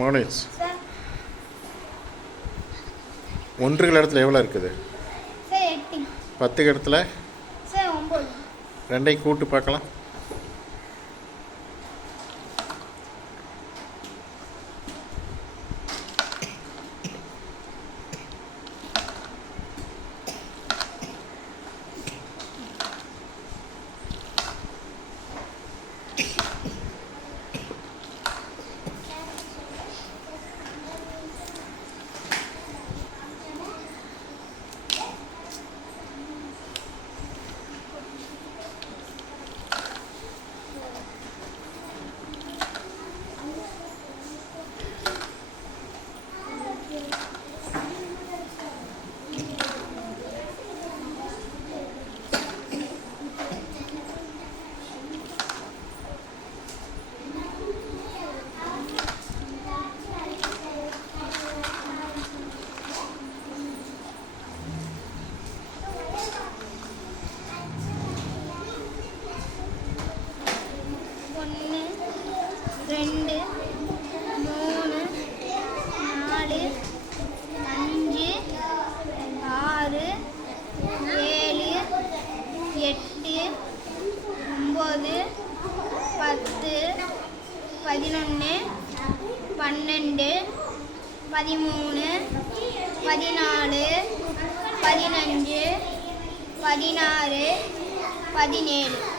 மோனிஸ் ஒன்றுகள் இடத்துல எவ்வளோ இருக்குது? 10 இடத்துல 9. ரெண்டையும் கூட்டு பார்க்கலாம். ரெண்டு, 3, 4, 5, 6, 7, 8, 9, 10, 11, 12, 13, 14, 15, 16, 17.